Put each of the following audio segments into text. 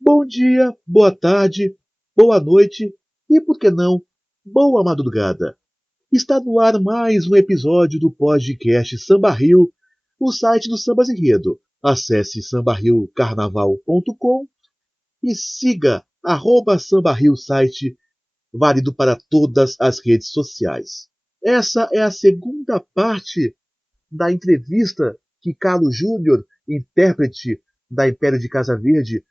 Bom dia, boa tarde, boa noite e, por que não, boa madrugada. Está no ar mais um episódio do podcast Samba Rio, o site do Sambas Enredo. Acesse sambarriocarnaval.com e siga @sambarrio site, válido para todas as redes sociais. Essa é a segunda parte da entrevista que Carlos Júnior, intérprete da Império de Casa Verde,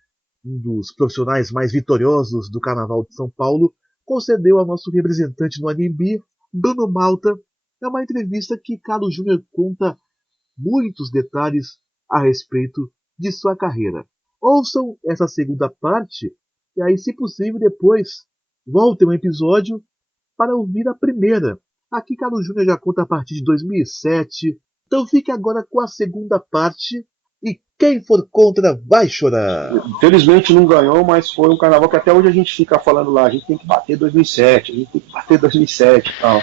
um dos profissionais mais vitoriosos do Carnaval de São Paulo, concedeu ao nosso representante no Anhembi, Bruno Malta. É uma entrevista que Carlos Júnior conta muitos detalhes a respeito de sua carreira. Ouçam essa segunda parte e aí, se possível, depois voltem um episódio para ouvir a primeira. Aqui Carlos Júnior já conta a partir de 2007. Então fique agora com a segunda parte. E quem for contra vai chorar. Infelizmente não ganhou, mas foi um carnaval que até hoje a gente fica falando lá. A gente tem que bater 2007, a gente tem que bater 2007 e tal.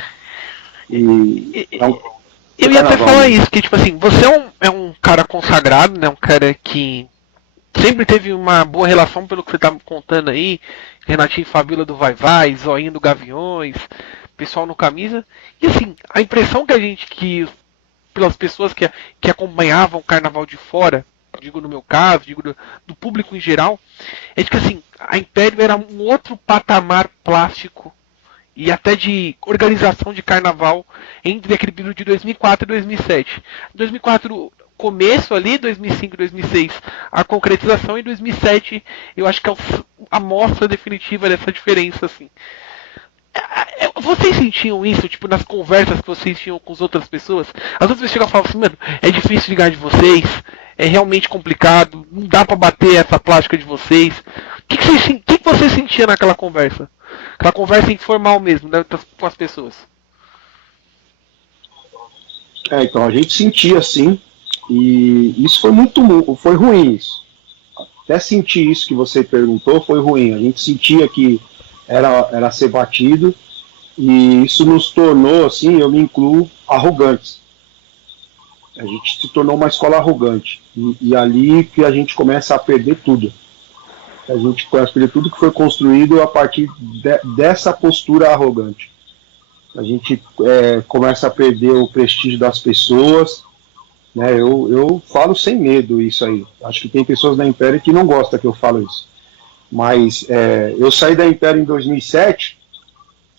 Eu ia até falar isso, que tipo assim, você é um cara consagrado, né? Um cara que sempre teve uma boa relação pelo que você tá contando aí. Renatinho Fabíola do Vai Vai, Zoinho do Gaviões, pessoal no Camisa. E assim, a impressão que a gente, pelas pessoas que acompanhavam o carnaval de fora, digo no meu caso, digo do público em geral, é de que assim, a Império era um outro patamar plástico e até de organização de carnaval entre aquele período de 2004 e 2007. 2004 começo ali, 2005 e 2006 a concretização, e 2007 eu acho que é a mostra definitiva dessa diferença, assim. Vocês sentiam isso, tipo, nas conversas que vocês tinham com as outras pessoas? As outras pessoas chegam e falam assim, mano, é difícil de ganhar de vocês, é realmente complicado, não dá pra bater essa plástica de vocês. O que você sentia naquela conversa? Aquela conversa informal mesmo, né, com as pessoas. Então, a gente sentia assim, e isso foi ruim isso. Até sentir isso que você perguntou foi ruim. A gente sentia que era ser batido, e isso nos tornou, assim, eu me incluo, arrogantes. A gente se tornou uma escola arrogante. E ali que a gente começa a perder tudo. A gente começa a perder tudo que foi construído a partir dessa postura arrogante. A gente começa a perder o prestígio das pessoas. Né? Eu falo sem medo isso aí. Acho que tem pessoas da Império que não gostam que eu falo isso. Mas eu saí da Império em 2007,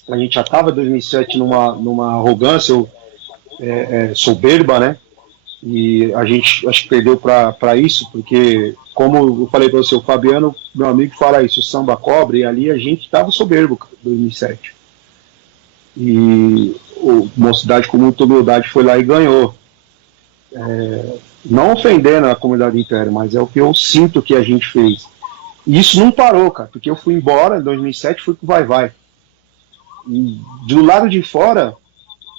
a gente já estava em 2007 numa arrogância soberba, né? E a gente acho que perdeu para isso, porque, como eu falei para você, o Fabiano, meu amigo, fala isso, o samba cobre, e ali a gente estava soberbo em 2007. E o Mocidade, com muita humildade, foi lá e ganhou. Não ofendendo a comunidade Império, mas é o que eu sinto que a gente fez. E isso não parou, cara, porque eu fui embora em 2007, fui pro Vai Vai. E do lado de fora,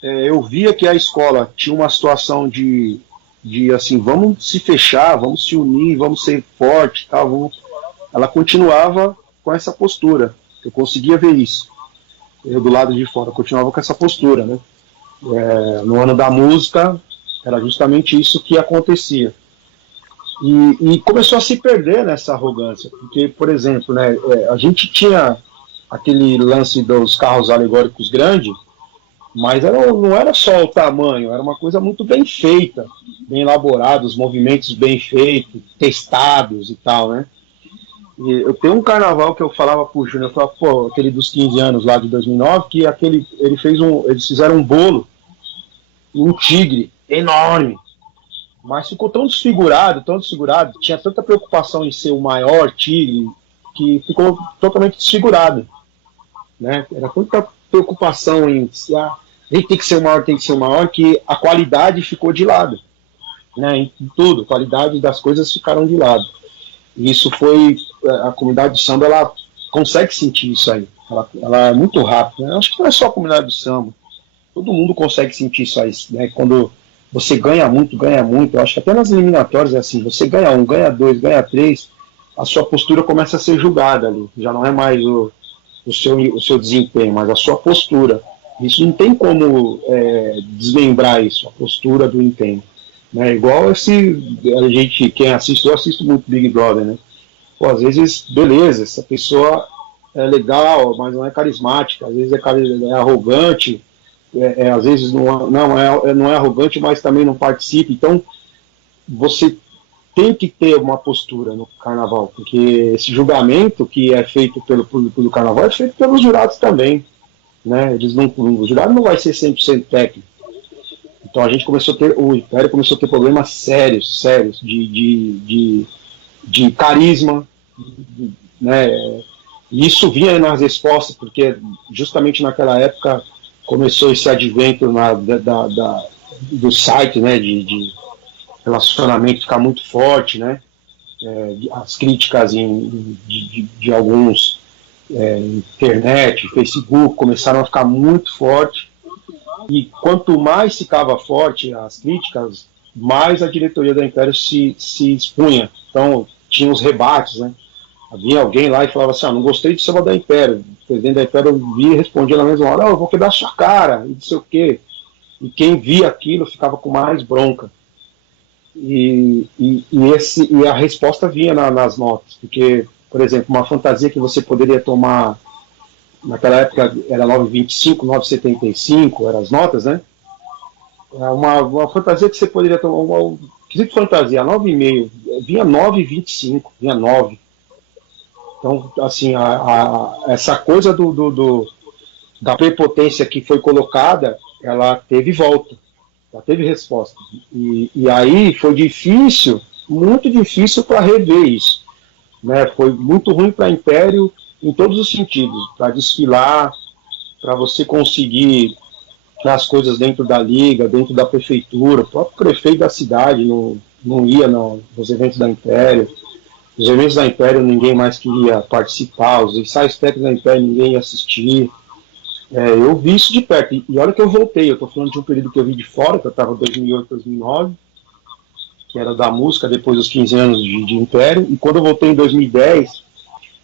eu via que a escola tinha uma situação de assim, vamos se fechar, vamos se unir, vamos ser fortes, tá? Ela continuava com essa postura. Eu conseguia ver isso. Eu do lado de fora continuava com essa postura, né? No ano da música, era justamente isso que acontecia. E começou a se perder nessa arrogância, porque, por exemplo, né, a gente tinha aquele lance dos carros alegóricos grandes, mas não era só o tamanho, era uma coisa muito bem feita, bem elaborada, os movimentos bem feitos, testados e tal, né? E eu tenho um carnaval que eu falava pro Júnior, eu falava, pô, aquele dos 15 anos lá de 2009, que eles fizeram um bolo e um tigre enorme, mas ficou tão desfigurado, tinha tanta preocupação em ser o maior tigre, que ficou totalmente desfigurado, né? Era tanta preocupação em tem que ser o maior, que a qualidade ficou de lado, né? Em tudo, a qualidade das coisas ficaram de lado. E isso foi, a comunidade do samba, ela consegue sentir isso aí, ela é muito rápida, né? Acho que não é só a comunidade do samba, todo mundo consegue sentir isso aí, né? Quando você ganha muito, eu acho que até nas eliminatórias é assim, você ganha 1, ganha 2, ganha 3, a sua postura começa a ser julgada ali, já não é mais o seu desempenho, mas a sua postura. Isso não tem como desmembrar isso, a postura do empenho. Né? Igual a gente, quem assiste, eu assisto muito Big Brother, né? pô, às vezes, beleza, essa pessoa é legal, mas não é carismática, às vezes é arrogante, às vezes não é arrogante, mas também não participa. Então, você tem que ter uma postura no carnaval, porque esse julgamento que é feito pelo público do carnaval é feito pelos jurados também, né? O jurado não vai ser 100% técnico. Então a gente começou a ter, o Império começou a ter problemas sérios de carisma, né? E isso vinha nas respostas, porque justamente naquela época começou esse advento do site, né? De relacionamento ficar muito forte, né? As críticas de alguns internet, Facebook, começaram a ficar muito forte, e quanto mais ficava forte as críticas, mais a diretoria da Império se expunha. Então tinha os rebates, né? Havia alguém lá e falava assim, não gostei do samba da Império. O presidente da Império via e respondia na mesma hora, eu vou quebrar sua cara, e não sei o quê. E quem via aquilo ficava com mais bronca. E a resposta vinha nas notas, porque, por exemplo, uma fantasia que você poderia tomar, naquela época era 9,25, 9,75, eram as notas, né? Uma fantasia que você poderia tomar, quesito fantasia, 9,5, vinha 9,25, vinha 9. Então, assim, essa coisa da prepotência que foi colocada, ela teve volta. Ela teve resposta. E aí foi difícil, muito difícil para rever isso. Né? Foi muito ruim para o Império em todos os sentidos. Para desfilar, para você conseguir as coisas dentro da liga, dentro da prefeitura. O próprio prefeito da cidade não ia nos eventos da Império. Os eventos da Império ninguém mais queria participar. Os ensaios técnicos da Império ninguém ia assistir. Eu vi isso de perto, e olha que eu voltei, eu estou falando de um período que eu vi de fora, que eu estava em 2008, 2009, que era da música depois dos 15 anos de Império, e quando eu voltei em 2010,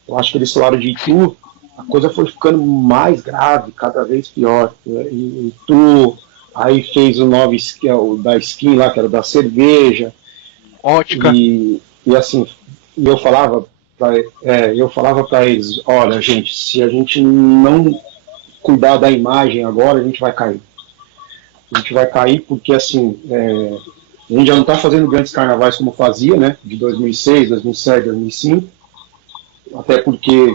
eu acho que eles falaram de Itu, a coisa foi ficando mais grave, cada vez pior. E Itu, aí fez o novo da skin lá, que era da cerveja, Ótica. E assim, eu falava para eles, olha gente, se a gente não cuidar da imagem agora, a gente vai cair. A gente vai cair porque, assim, a gente já não está fazendo grandes carnavais como fazia, né? De 2006, 2007, 2005. Até porque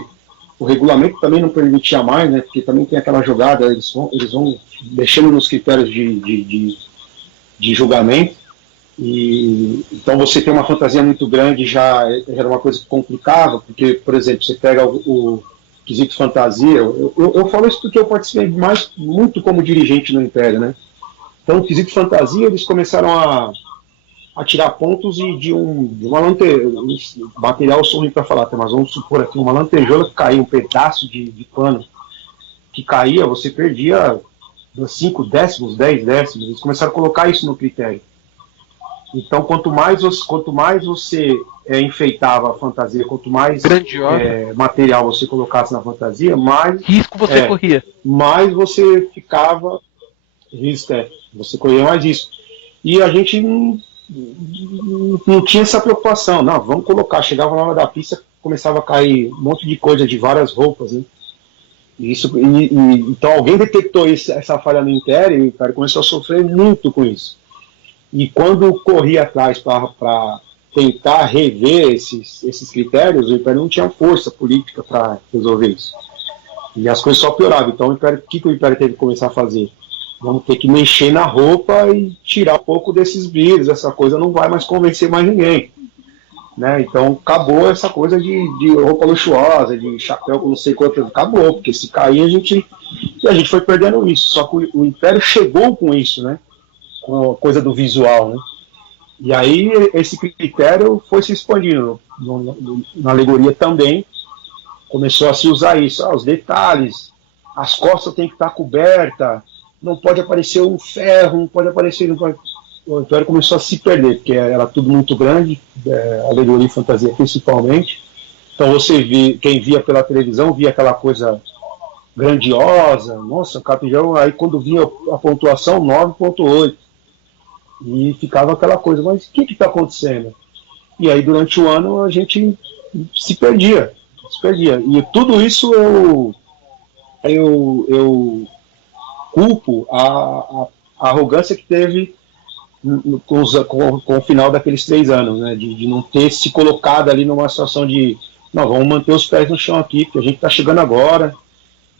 o regulamento também não permitia mais, né? Porque também tem aquela jogada, eles vão mexendo nos critérios de julgamento. E então você tem uma fantasia muito grande, já era uma coisa que complicava, porque, por exemplo, você pega o quesito fantasia, eu falo isso porque eu participei muito como dirigente no Império, né? Então, o quesito fantasia, eles começaram a tirar pontos de uma lanterna, material sou ruim para falar, mas vamos supor aqui, uma lantejola que caía, um pedaço de pano que caía, você perdia 5 décimos, 10 décimos, eles começaram a colocar isso no critério. Então, quanto mais você enfeitava a fantasia, quanto mais material você colocasse na fantasia, mais risco você corria. Mais você ficava você corria mais risco. E a gente não tinha essa preocupação. Não, vamos colocar. Chegava na hora da pista, começava a cair um monte de coisa de várias roupas, né? Então alguém detectou essa falha no Império, e o Império começou a sofrer muito com isso. E quando corria atrás para tentar rever esses critérios, o Império não tinha força política para resolver isso. E as coisas só pioravam. Então, o que o Império teve que começar a fazer? Vamos ter que mexer na roupa e tirar um pouco desses brilhos. Essa coisa não vai mais convencer mais ninguém. Né? Então, acabou essa coisa de roupa luxuosa, de chapéu com não sei quanto. Acabou, porque se cair, a gente foi perdendo isso. Só que o Império chegou com isso, né? Com a coisa do visual, né? E aí esse critério foi se expandindo na alegoria também, começou a se usar isso, os detalhes, as costas tem que estar coberta, não pode aparecer um ferro, não pode aparecer, o Império começou a se perder, porque era tudo muito grande, alegoria e fantasia principalmente. Então quem via pela televisão via aquela coisa grandiosa, nossa, Capijão, aí quando vinha a pontuação 9,8. E ficava aquela coisa, mas o que está acontecendo? E aí durante o ano a gente se perdia. E tudo isso eu culpo a arrogância que teve com o final daqueles 3 anos, né? De não ter se colocado ali numa situação de não, vamos manter os pés no chão aqui, porque a gente está chegando agora,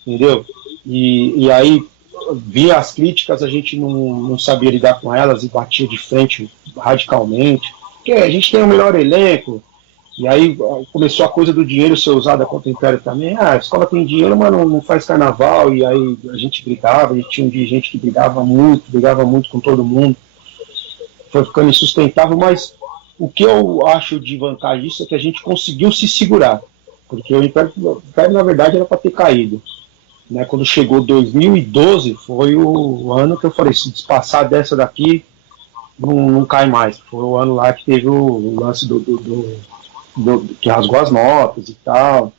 entendeu? E aí via as críticas, a gente não sabia lidar com elas e batia de frente radicalmente, porque a gente tem o melhor elenco. E aí começou a coisa do dinheiro ser usada contra o Império também. A escola tem dinheiro, mas não faz carnaval. E aí a gente brigava, e tinha um dirigente que brigava muito com todo mundo. Foi ficando insustentável, mas o que eu acho de vantagem disso é que a gente conseguiu se segurar. Porque o Império na verdade, era para ter caído. Né? Quando chegou 2012, foi o ano que eu falei, se passar dessa daqui, não cai mais. Foi o ano lá que teve o lance que rasgou as notas e tal.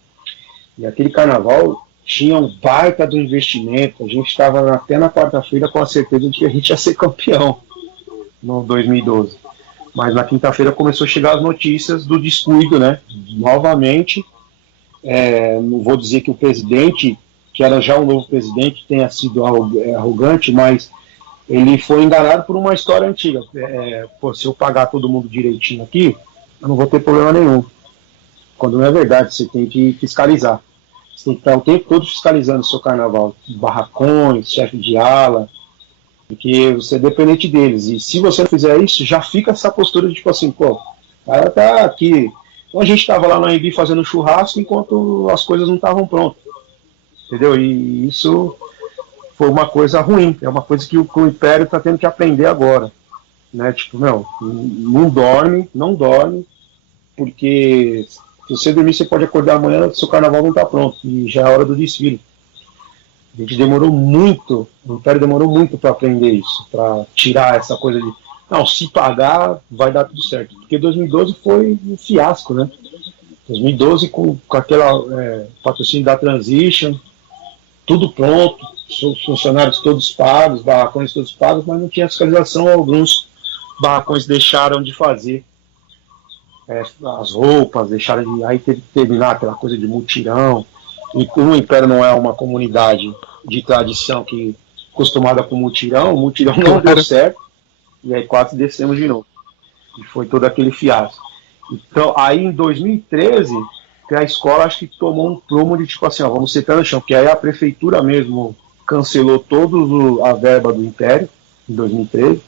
E aquele carnaval tinha um baita do investimento. A gente estava até na quarta-feira com a certeza de que a gente ia ser campeão no 2012. Mas na quinta-feira começou a chegar as notícias do descuido, né? Novamente, não vou dizer que o presidente, que era já um novo presidente, tenha sido arrogante, mas ele foi enganado por uma história antiga. Se eu pagar todo mundo direitinho aqui, eu não vou ter problema nenhum. Quando não é verdade, você tem que fiscalizar. Você tem que estar o tempo todo fiscalizando o seu carnaval. Barracões, chefe de ala, porque você é dependente deles. E se você não fizer isso, já fica essa postura de tipo assim, pô, o cara tá aqui. Então a gente estava lá no AMB fazendo churrasco enquanto as coisas não estavam prontas. Entendeu? E isso foi uma coisa ruim. É uma coisa que o Império está tendo que aprender agora. Né? Tipo, não dorme, porque se você dormir, você pode acordar amanhã, seu carnaval não está pronto, e já é hora do desfile. A gente demorou muito, o Império demorou muito para aprender isso, para tirar essa coisa de, não, se pagar, vai dar tudo certo. Porque 2012 foi um fiasco, né? 2012 com aquela patrocínio da Transition, tudo pronto, funcionários todos pagos, barracões todos pagos, mas não tinha fiscalização, alguns barracões deixaram de fazer as roupas, deixaram de. Aí teve que terminar aquela coisa de mutirão. E como o Império não é uma comunidade de tradição que acostumada com mutirão, o mutirão não deu certo, e aí quase descemos de novo. E foi todo aquele fiasco. Então, aí em 2013, a escola acho que tomou um prumo de tipo assim, ó, vamos sentar no chão, que aí a prefeitura mesmo cancelou toda a verba do Império em 2013.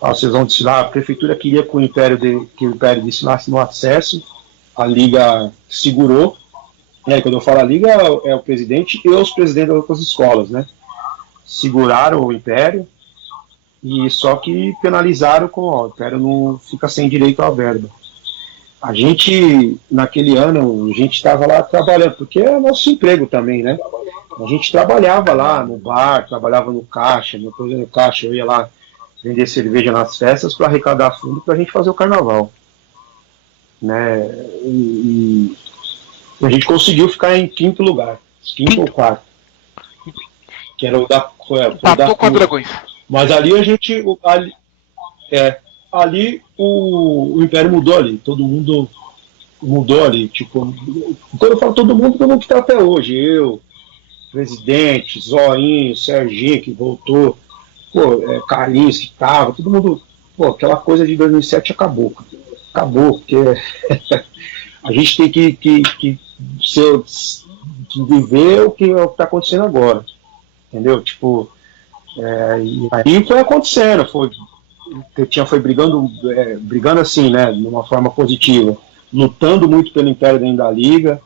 Vocês vão desfilar, a prefeitura queria que o Império desfilasse no acesso, a Liga segurou, e aí quando eu falo a Liga é o presidente e os presidentes das outras escolas, né? Seguraram o Império, e só que penalizaram com o Império não fica sem direito à verba. A gente, naquele ano, a gente estava lá trabalhando, porque é nosso emprego também, né? A gente trabalhava lá no bar, trabalhava no caixa, eu ia lá vender cerveja nas festas para arrecadar fundo para a gente fazer o carnaval. Né? E a gente conseguiu ficar em quinto lugar, quinto ou quarto. Que era o da Empatou com a Dragões. Mas ali a gente. Ali o Império mudou ali, todo mundo mudou ali. Tipo, quando eu falo todo mundo que está até hoje. Eu, presidente, Zoinho, Serginho, que voltou. Carlinhos que tava, todo mundo, aquela coisa de 2007 acabou, porque a gente tem que viver o que está acontecendo agora, entendeu? Tipo, e aí foi acontecendo, foi brigando assim, né, de uma forma positiva, lutando muito pelo Império dentro da Liga,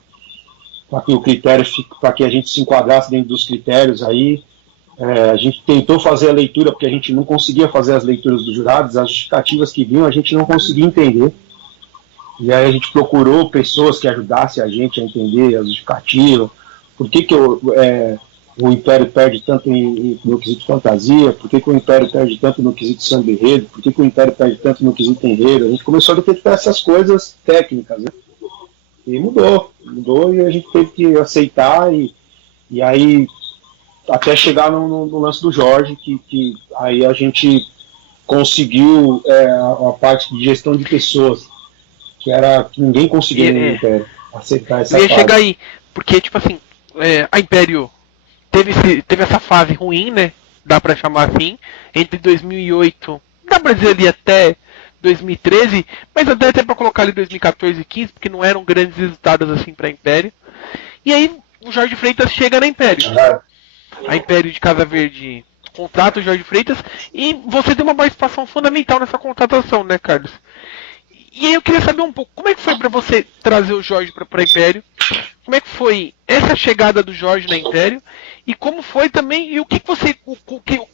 para que o critério, para que a gente se enquadrasse dentro dos critérios aí. A gente tentou fazer a leitura, porque a gente não conseguia fazer as leituras dos jurados, as justificativas que vinham a gente não conseguia entender. E aí a gente procurou pessoas que ajudassem a gente a entender as justificativas, por que o Império perde tanto no quesito fantasia, por que o Império perde tanto no quesito samba-enredo, por que o Império perde tanto no quesito enredo. A gente começou a detectar essas coisas técnicas, né? E mudou e a gente teve que aceitar, e aí até chegar no lance do Jorge, que aí a gente conseguiu a parte de gestão de pessoas, que ninguém conseguia no Império aceitar essa eu ia fase. chegar aí, porque, tipo assim, a Império teve essa fase ruim, né? Dá pra chamar assim, entre 2008, dá pra dizer ali até 2013, mas até pra colocar ali 2014 e 15, porque não eram grandes resultados assim pra Império. E aí o Jorge Freitas chega na Império. A Império de Casa Verde contrata o Jorge Freitas e você tem uma participação fundamental nessa contratação, né, Carlos? E aí eu queria saber um pouco, como é que foi pra você trazer o Jorge pra Império? Como é que foi essa chegada do Jorge na Império? E como foi também, e o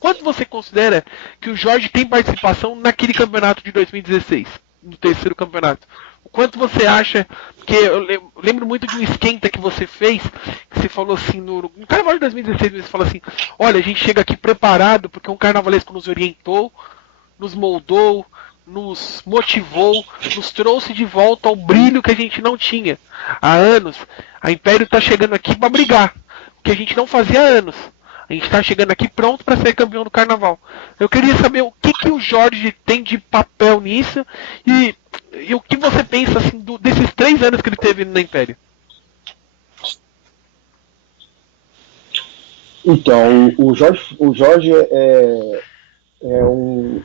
quanto você considera que o Jorge tem participação naquele campeonato de 2016, no terceiro campeonato? O quanto você acha, porque eu lembro muito de um esquenta que você fez, que você falou assim, no Carnaval de 2016, você falou assim, olha, a gente chega aqui preparado, porque um carnavalesco nos orientou, nos moldou, nos motivou, nos trouxe de volta ao brilho que a gente não tinha há anos. A Império está chegando aqui para brigar, o que a gente não fazia há anos. A gente está chegando aqui pronto para ser campeão do Carnaval. Eu queria saber o que o Jorge tem de papel nisso e o que você pensa assim, desses 3 anos que ele teve na Império. Então, o Jorge é um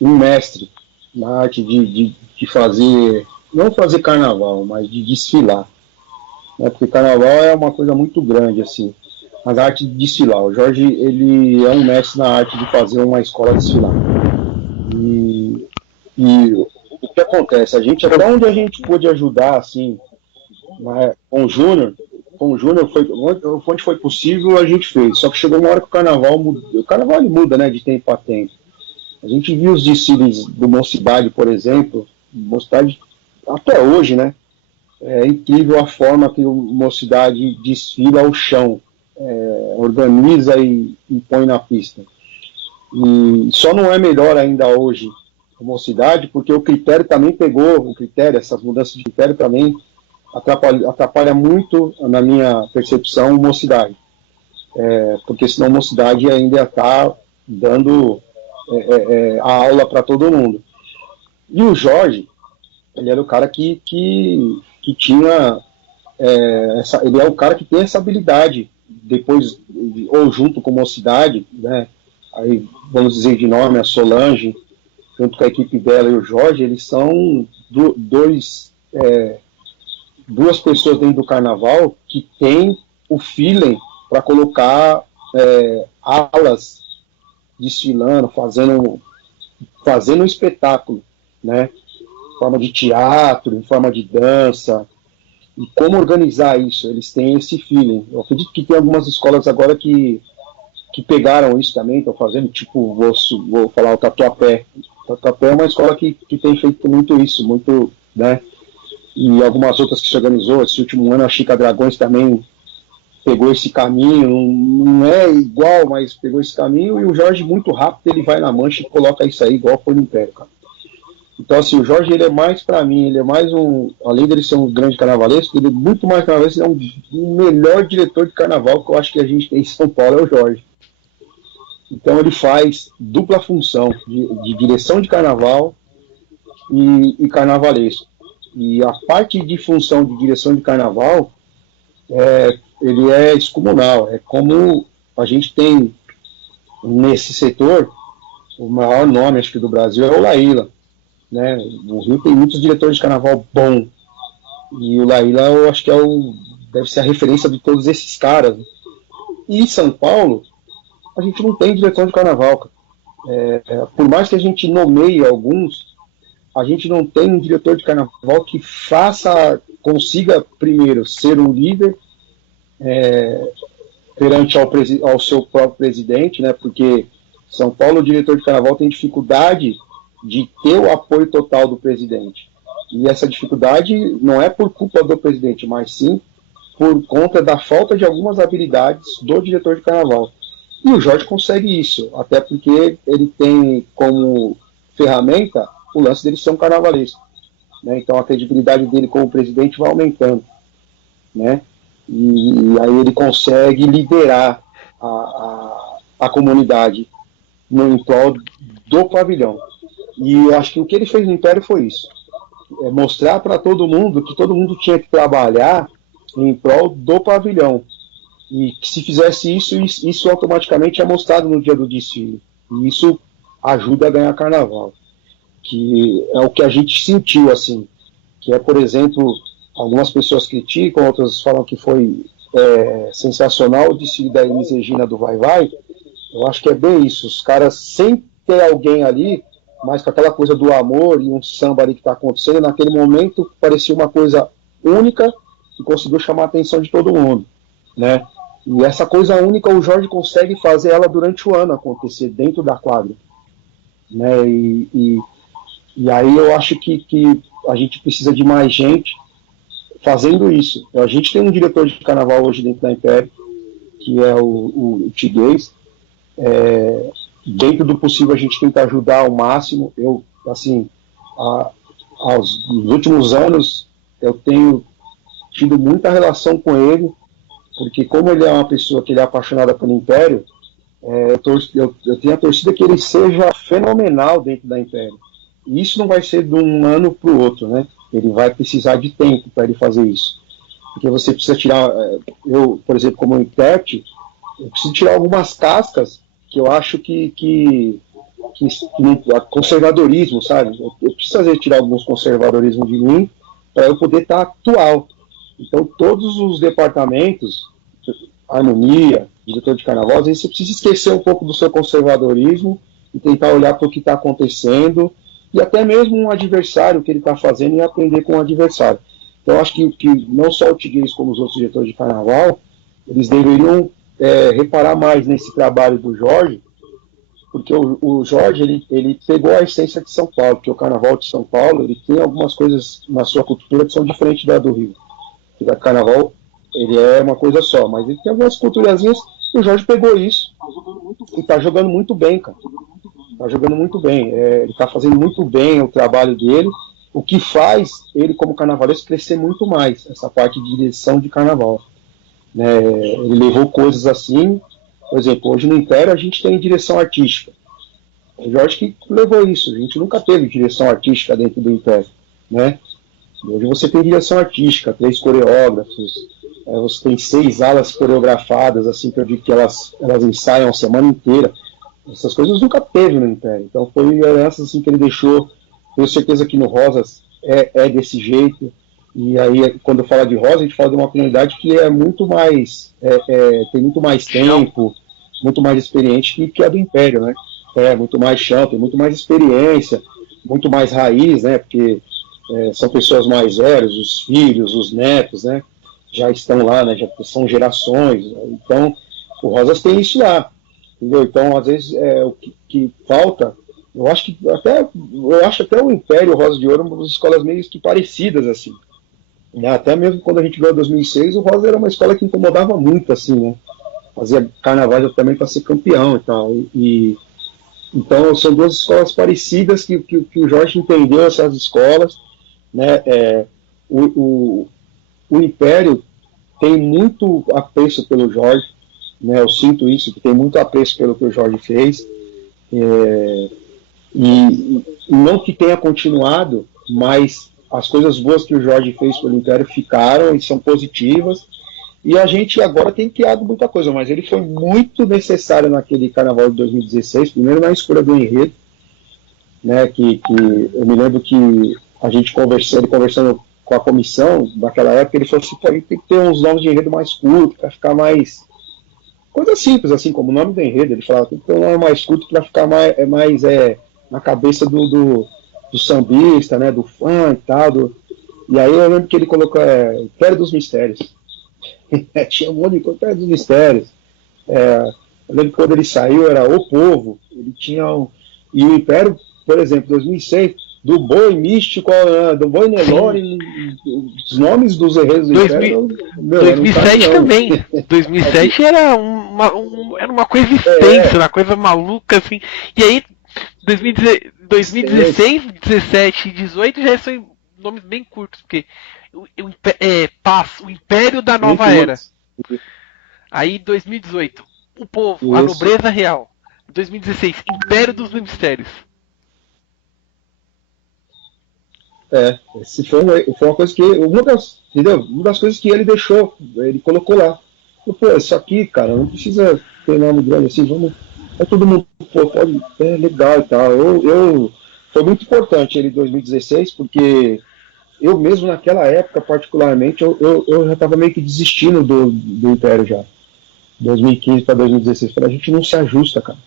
mestre na arte de fazer, não fazer carnaval, mas de desfilar. Né? Porque carnaval é uma coisa muito grande, assim, mas a arte de desfilar. O Jorge, ele é um mestre na arte de fazer uma escola desfilar. E o que acontece? A gente, até onde a gente pôde ajudar, assim, né, com o Júnior, onde foi possível, a gente fez. Só que chegou uma hora que o carnaval muda. O carnaval ele muda, né, de tempo a tempo. A gente viu os desfiles do Mocidade, por exemplo. Mocidade, até hoje, né? É incrível a forma que o Mocidade desfila ao chão, organiza e põe na pista. E só não é melhor ainda hoje a Mocidade, porque o critério também pegou, essas mudanças de critério também atrapalha muito, na minha percepção, Mocidade. Porque senão a Mocidade ainda está dando a aula para todo mundo. E o Jorge, ele era o cara que tinha ele é o cara que tem essa habilidade, depois, ou junto com a Mocidade, né, aí vamos dizer de nome, a Solange, junto com a equipe dela e o Jorge, eles são duas pessoas dentro do carnaval que têm o feeling para colocar alas desfilando, fazendo um espetáculo, né? Em forma de teatro, em forma de dança, e como organizar isso, eles têm esse feeling. Eu acredito que tem algumas escolas agora que pegaram isso também, estão fazendo, tipo, vou falar o Tatuapé. O Tatuapé é uma escola que tem feito muito isso, muito, né? E algumas outras que se organizou, esse último ano a Chica Dragões também pegou esse caminho, não é igual, mas pegou esse caminho, e o Jorge muito rápido ele vai na mancha e coloca isso aí igual foi no Império, cara. Então assim, o Jorge ele é mais pra mim, ele é mais além dele ser um grande carnavalesco, ele é muito mais carnavalesco, ele é um melhor diretor de carnaval que eu acho que a gente tem em São Paulo, é o Jorge. Então ele faz dupla função de direção de carnaval e carnavalesco. E a parte de função de direção de carnaval ele é descomunal. É como a gente tem nesse setor, o maior nome, acho que do Brasil, é o Laíla. Né? O Rio tem muitos diretores de carnaval bom. E o Laíla, eu acho que deve ser a referência de todos esses caras. E em São Paulo, a gente não tem diretor de carnaval. Por mais que a gente nomeie alguns, a gente não tem um diretor de carnaval que consiga, primeiro, ser um líder perante ao seu próprio presidente, né? Porque São Paulo, o diretor de carnaval, tem dificuldade de ter o apoio total do presidente. E essa dificuldade não é por culpa do presidente, mas sim por conta da falta de algumas habilidades do diretor de carnaval. E o Jorge consegue isso, até porque ele tem como ferramenta o lance dele ser um carnavalesco. Né? Então a credibilidade dele como presidente vai aumentando. Né? E aí ele consegue liderar a comunidade em prol do pavilhão. E eu acho que o que ele fez no Império foi isso. É mostrar para todo mundo que todo mundo tinha que trabalhar em prol do pavilhão. E que se fizesse isso automaticamente é mostrado no dia do desfile. E isso ajuda a ganhar carnaval. Que é o que a gente sentiu, assim. Que é, por exemplo, algumas pessoas criticam, outras falam que foi sensacional o desfile da Elis Regina do Vai Vai. Eu acho que é bem isso. Os caras, sem ter alguém ali, mas com aquela coisa do amor e um samba ali que está acontecendo, naquele momento parecia uma coisa única que conseguiu chamar a atenção de todo mundo, né? E essa coisa única o Jorge consegue fazer ela durante o ano acontecer dentro da quadra, né? E aí eu acho que a gente precisa de mais gente fazendo isso. A gente tem um diretor de carnaval hoje dentro da Império, que é o Tiguez. Dentro do possível a gente tenta ajudar ao máximo. Eu, assim, nos últimos anos eu tenho tido muita relação com ele, porque como ele é uma pessoa que ele é apaixonada pelo Império, eu tenho a torcida que ele seja fenomenal dentro da Império. E isso não vai ser de um ano para o outro, né? Ele vai precisar de tempo para ele fazer isso. Porque você precisa tirar, eu, por exemplo, como intérprete, eu preciso tirar algumas cascas que eu acho que conservadorismo, sabe? Eu preciso tirar alguns conservadorismos de mim para eu poder estar atual. Então, todos os departamentos, harmonia, diretor de carnaval, às vezes você precisa esquecer um pouco do seu conservadorismo e tentar olhar para o que está acontecendo e até mesmo um adversário, o que ele está fazendo e aprender com o adversário. Então, eu acho que não só o Tiguez como os outros diretores de carnaval, eles deveriam reparar mais nesse trabalho do Jorge, porque o Jorge ele pegou a essência de São Paulo, porque o carnaval de São Paulo ele tem algumas coisas na sua cultura que são diferentes da do Rio. O carnaval ele é uma coisa só, mas ele tem algumas culturazinhas e o Jorge pegou isso e está jogando muito bem, cara. Está jogando muito bem, ele está fazendo muito bem o trabalho dele, o que faz ele como carnavalesco crescer muito mais, essa parte de direção de carnaval. Ele levou coisas assim, por exemplo, hoje no Império a gente tem direção artística. O Jorge que levou isso, a gente nunca teve direção artística dentro do Império, né? Hoje você tem direção artística, 3 coreógrafos, você tem 6 alas coreografadas, assim, que eu digo que elas ensaiam a semana inteira. Essas coisas nunca teve no Império, então foi herança assim, que ele deixou. Tenho certeza que no Rosas é desse jeito. E aí, quando eu falo de Rosa, a gente fala de uma comunidade que é muito mais, tem muito mais tempo, muito mais experiente que a do Império, né? Muito mais chão, tem muito mais experiência, muito mais raiz, né? Porque são pessoas mais velhas, os filhos, os netos, né? Já estão lá, né? Já são gerações. Então, o Rosas tem isso lá, entendeu? Então, às vezes, o que falta. Eu acho até o Império e o Rosa de Ouro uma das escolas meio que parecidas, assim. Até mesmo quando a gente ganhou em 2006, o Rosa era uma escola que incomodava muito, assim, né? Fazia carnavais também para ser campeão e tal. Então, são duas escolas parecidas que o Jorge entendeu essas escolas, né? O Império tem muito apreço pelo Jorge, né? Eu sinto isso, que tem muito apreço pelo que o Jorge fez. E não que tenha continuado, mas as coisas boas que o Jorge fez pelo Império ficaram e são positivas, e a gente agora tem criado muita coisa, mas ele foi muito necessário naquele carnaval de 2016, primeiro na escolha do enredo, né, que eu me lembro que ele conversando com a comissão daquela época, ele falou assim, pô, a gente tem que ter uns nomes de enredo mais curtos, para ficar mais... Coisa simples, assim, como o nome do enredo, ele falava, tem que ter um nome mais curto para ficar mais na cabeça do sambista, né, do fã e tal. E aí eu lembro que ele colocou Império dos Mistérios. Tinha um monte de coisa, Império dos Mistérios. Eu lembro que quando ele saiu era O Povo. Ele tinha E o Império, por exemplo, 2006, do Boi Místico, do Boi Nelore, os nomes dos enredos do Império... 2007 também. 2007 era uma coisa extensa, uma coisa maluca, assim. E aí, 2016, 17 e 18 já são nomes bem curtos, porque Paz, o Império da Nova Era. Aí 2018, O Povo, a Nobreza Real. 2016, Império dos Mistérios. Esse foi uma coisa que, entendeu? Uma das coisas que ele deixou, ele colocou lá. Pô, isso aqui, cara, não precisa ter nome grande assim, vamos. É todo mundo, pô, pode, é legal e tal. Foi muito importante ele em 2016, porque eu mesmo naquela época, particularmente, eu já estava meio que desistindo do Império já. 2015 para 2016. Falei, a gente não se ajusta, cara.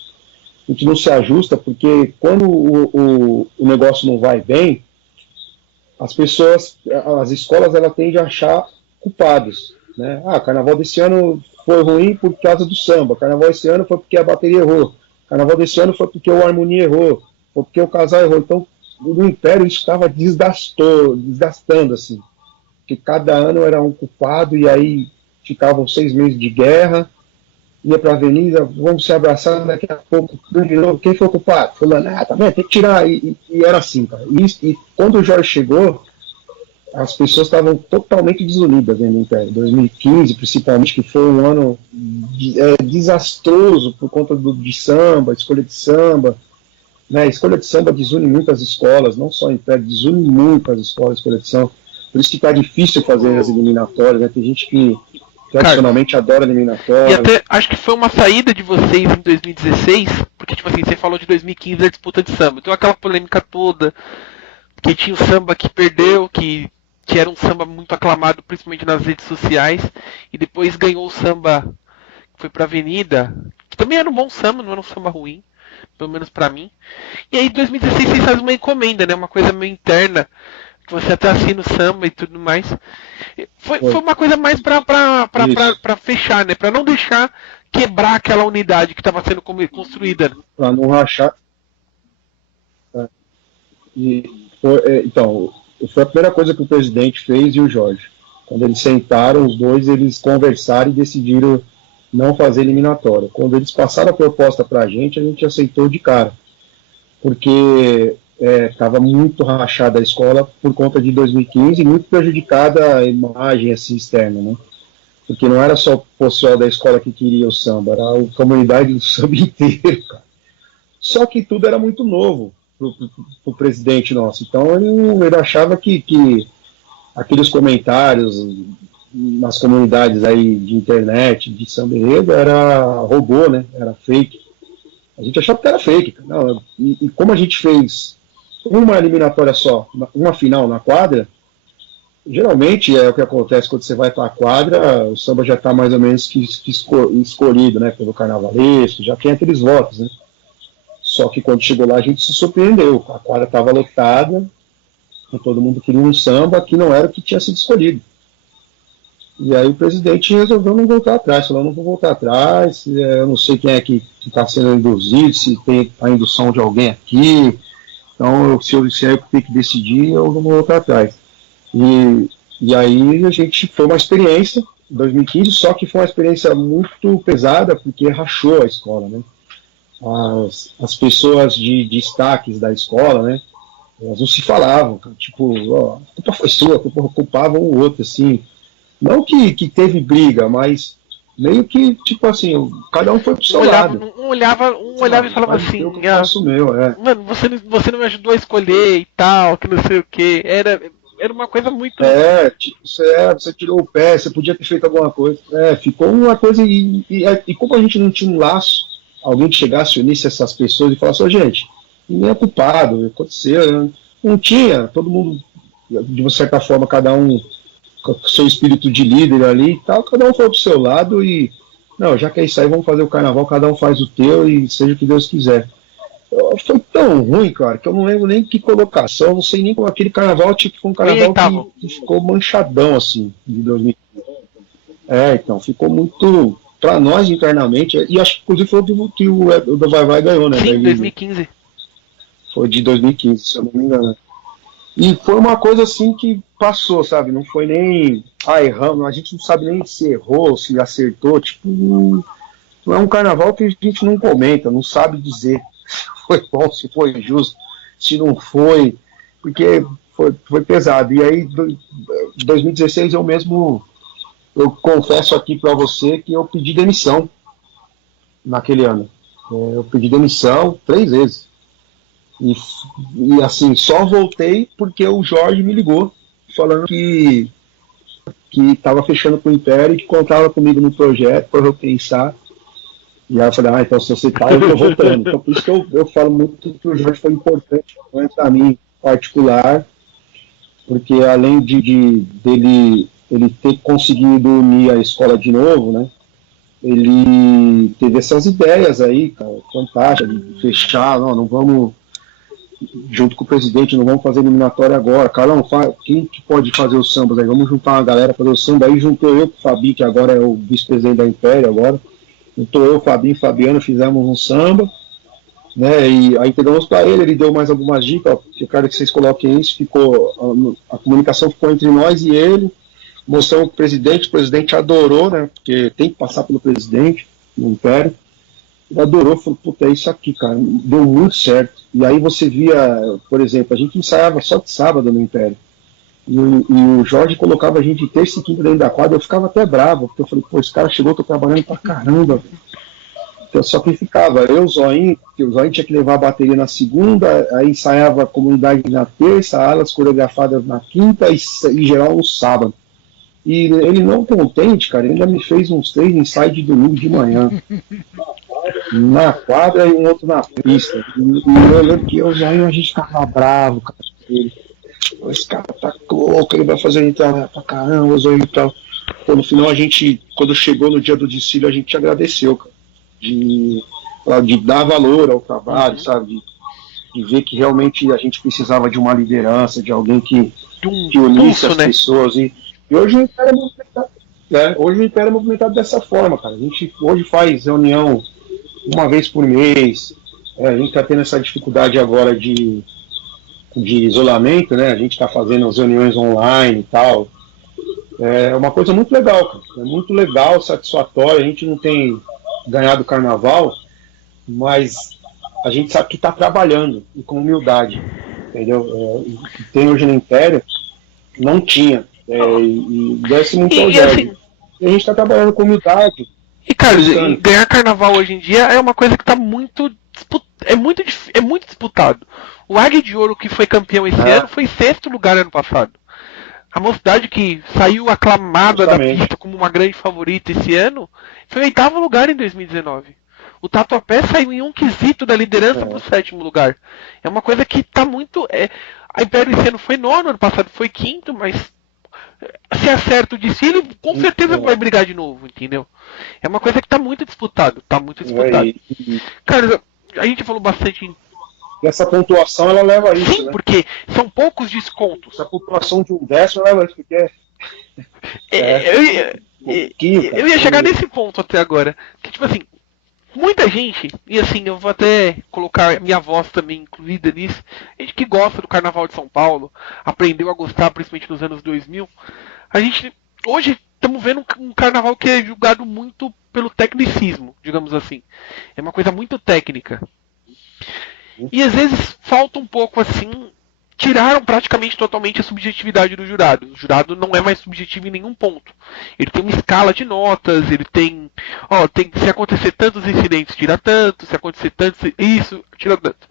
A gente não se ajusta porque quando o negócio não vai bem, as pessoas, as escolas, ela tendem a achar culpados. Né? Ah, carnaval desse ano foi ruim por causa do samba, carnaval desse ano foi porque a bateria errou, carnaval desse ano foi porque o harmonia errou, foi porque o casal errou. Então, no Império isso estava desgastando, assim, que cada ano era um culpado e aí ficavam 6 meses de guerra, ia para a avenida, vamos se abraçar, daqui a pouco, de novo, quem foi o culpado? Falando, tá vendo, tem que tirar, e era assim, cara. E quando o Jorge chegou, as pessoas estavam totalmente desunidas no Império. 2015, principalmente, que foi um ano desastroso por conta de samba, escolha de samba. Né? A escolha de samba desune muito as escolas, não só o Império, desune muito as escolas, a escolha de samba. Por isso que está difícil fazer as eliminatórias. Né? Tem gente que tradicionalmente adora eliminatórias. E até acho que foi uma saída de vocês em 2016, porque, tipo assim, você falou de 2015 da disputa de samba. Então aquela polêmica toda, que tinha o samba que perdeu, que era um samba muito aclamado, principalmente nas redes sociais, e depois ganhou o samba que foi pra Avenida, que também era um bom samba, não era um samba ruim, pelo menos pra mim. E aí em 2016 vocês fazem uma encomenda, né? Uma coisa meio interna, que você até assina o samba e tudo mais. Foi uma coisa mais pra fechar, né? Pra não deixar quebrar aquela unidade que estava sendo construída. Né? Pra não rachar. Então, foi a primeira coisa que o presidente fez e o Jorge. Quando eles sentaram, os dois, eles conversaram e decidiram não fazer eliminatória. Quando eles passaram a proposta para a gente aceitou de cara. Porque estava muito rachada a escola por conta de 2015 e muito prejudicada a imagem assim, externa. Né? Porque não era só o pessoal da escola que queria o samba, era a comunidade do samba inteiro. Cara. Só que tudo era muito novo pro presidente nosso. Então ele achava que aqueles comentários nas comunidades aí de internet, de samba enredo, era robô, né? Era fake. A gente achava que era fake. Não, e como a gente fez uma eliminatória só, uma final na quadra, geralmente é o que acontece quando você vai para a quadra, o samba já está mais ou menos que escolhido, né? Pelo carnavalesco, já tem aqueles votos, né? Só que quando chegou lá a gente se surpreendeu. A quadra estava lotada, todo mundo queria um samba que não era o que tinha sido escolhido. E aí o presidente resolveu não voltar atrás. Falou, não vou voltar atrás, eu não sei quem é que está sendo induzido, se tem a indução de alguém aqui. Então, se eu tenho que decidir, eu não vou voltar atrás. E aí a gente foi uma experiência, em 2015, só que foi uma experiência muito pesada, porque rachou a escola, né? As pessoas de destaques da escola, né, elas não se falavam, tipo, a culpa foi sua, culpavam um outro, assim, não que teve briga, mas meio que, tipo assim, cada um foi pro seu lado. Um olhava e falava assim, mano, você não me ajudou a escolher e tal, que não sei o que, era uma coisa muito... Tipo, você tirou o pé, você podia ter feito alguma coisa, ficou uma coisa, e como a gente não tinha um laço, alguém que chegasse, unisse essas pessoas e falasse, gente, ninguém é culpado, aconteceu, não tinha, todo mundo, de uma certa forma, cada um com o seu espírito de líder ali e tal, cada um foi pro seu lado e, não, já que é isso aí, vamos fazer o carnaval, cada um faz o teu e seja o que Deus quiser. Foi tão ruim, cara, que eu não lembro nem que colocação, não sei nem como aquele carnaval, tipo, foi um carnaval que ficou manchadão, assim, de 2015. Então, ficou muito... Para nós internamente, e acho que inclusive foi o que o do Vai Vai ganhou, né? Sim, 2015. Foi de 2015, se eu não me engano. E foi uma coisa assim que passou, sabe? Não foi nem erramos, a gente não sabe nem se errou, se acertou, tipo, não é um carnaval que a gente não comenta, não sabe dizer se foi bom, se foi justo, se não foi, porque foi pesado. E aí, em 2016 eu confesso aqui para você que eu pedi demissão naquele ano. Eu pedi demissão 3 vezes. E assim, só voltei porque o Jorge me ligou, falando que estava fechando com o Império e que contava comigo no projeto para eu pensar. E aí eu falei, então se você tá, eu tô voltando. Então por isso que eu falo muito que o Jorge foi importante para mim, em particular, porque além dele ele ter conseguido unir a escola de novo, né? Ele teve essas ideias aí, cara, fantásticas, de fechar, não vamos, junto com o presidente, não vamos fazer eliminatória agora. Carlão, quem que pode fazer os sambas aí? Vamos juntar uma galera para fazer o samba. Aí juntou eu com o Fabi, que agora é o vice-presidente da Império agora. Juntou eu, Fabinho e Fabiano, fizemos um samba, né? E aí entregamos para ele deu mais algumas dicas, ó, eu quero que vocês coloquem isso, a comunicação ficou entre nós e ele, mostramos o presidente adorou, né? Porque tem que passar pelo presidente no Império. Ele adorou, falou, puta, é isso aqui, cara, deu muito certo. E aí você via, por exemplo, a gente ensaiava só de sábado no Império. E o Jorge colocava a gente de terça e quinta dentro da quadra, eu ficava até bravo, porque eu falei, pô, esse cara chegou, tô trabalhando pra caramba. Então, só que ficava eu, o Zoinho, porque o Zoinho tinha que levar a bateria na segunda, aí ensaiava a comunidade na terça, alas coreografadas na quinta e geral no sábado. E ele não contente, cara, ele ainda me fez uns 3 ensaios de domingo de manhã. Na quadra e um outro na pista. E eu lembro que eu, Zoinho, a gente ficava bravo, cara. Esse cara tá louco, ele vai fazer entrar pra caramba, e tal. Pô, no final quando chegou no dia do desfile, a gente agradeceu, cara, de dar valor ao trabalho, sabe? De ver que realmente a gente precisava de uma liderança, de alguém que unisse as pessoas. E hoje o Império é movimentado. Hoje o Império é movimentado dessa forma, cara. A gente hoje faz reunião uma vez por mês. A gente tá tendo essa dificuldade agora de isolamento, né? A gente está fazendo as reuniões online e tal. É uma coisa muito legal, cara. É muito legal, satisfatório. A gente não tem ganhado o carnaval, mas a gente sabe que está trabalhando e com humildade, entendeu? Tem hoje no Império, não tinha. E desce muito ao assim, e a gente está trabalhando com humildade. E, cara, ganhar carnaval hoje em dia é uma coisa que está muito disputado. O Águia de Ouro, que foi campeão esse ano, foi 6º lugar ano passado. A Mocidade, que saiu aclamada da pista como uma grande favorita esse ano, foi 8º lugar em 2019. O Tatuapé saiu em um quesito da liderança para o 7º lugar. É uma coisa que está muito... A Império esse ano foi 9º, ano passado foi 5º, mas se acerta o desfile, com certeza vai brigar de novo, entendeu? É uma coisa que está muito disputado. Cara, a gente falou bastante em... Essa pontuação, ela leva a isso, sim, né? Porque são poucos descontos. Essa pontuação de um décimo leva a isso, porque eu ia chegar nesse ponto até agora. Que, tipo assim, muita gente, e assim, eu vou até colocar minha voz também incluída nisso, gente que gosta do Carnaval de São Paulo, aprendeu a gostar, principalmente nos anos 2000, a gente, hoje, estamos vendo um carnaval que é julgado muito pelo tecnicismo, digamos assim. É uma coisa muito técnica. E às vezes falta um pouco assim. Tiraram praticamente totalmente a subjetividade do jurado. O jurado não é mais subjetivo em nenhum ponto. Ele tem uma escala de notas, ele tem. Se acontecer tantos incidentes, tira tanto, se acontecer tanto, isso, tira tanto.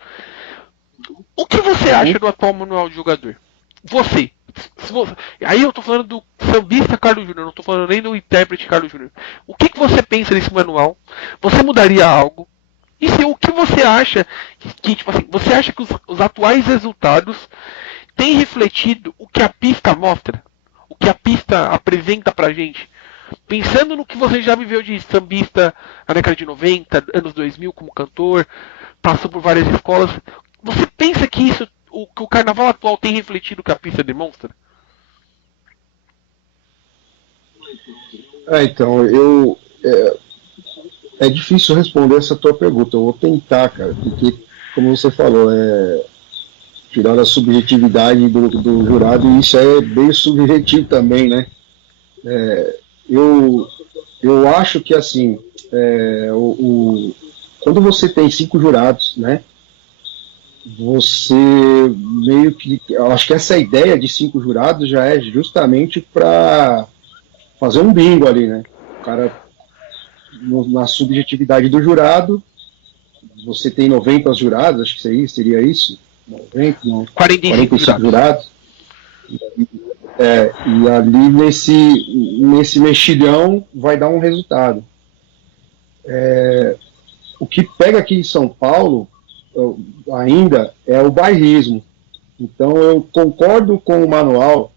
O que você acha do atual manual de jogador? Você. Aí eu tô falando do sambista Carlos Júnior, não tô falando nem do intérprete Carlos Júnior. O que você pensa desse manual? Você mudaria algo? E o que você acha que, tipo assim, você acha que os atuais resultados têm refletido o que a pista mostra? O que a pista apresenta pra gente? Pensando no que você já viveu de sambista na década de 90, anos 2000 como cantor, passou por várias escolas, você pensa que o carnaval atual tem refletido o que a pista demonstra? Então, é difícil responder essa tua pergunta. Eu vou tentar, cara, porque, como você falou, tirar a subjetividade do jurado, e isso é bem subjetivo também, né? Eu acho que, assim, quando você tem 5 jurados, né? Você meio que... Eu acho que essa ideia de 5 jurados já é justamente para fazer um bingo ali, né? O cara... na subjetividade do jurado, você tem 90 jurados, acho que seria isso, 90, não, 45 jurados. E ali nesse mexilhão vai dar um resultado. O que pega aqui em São Paulo ainda é o bairrismo. Então eu concordo com o manual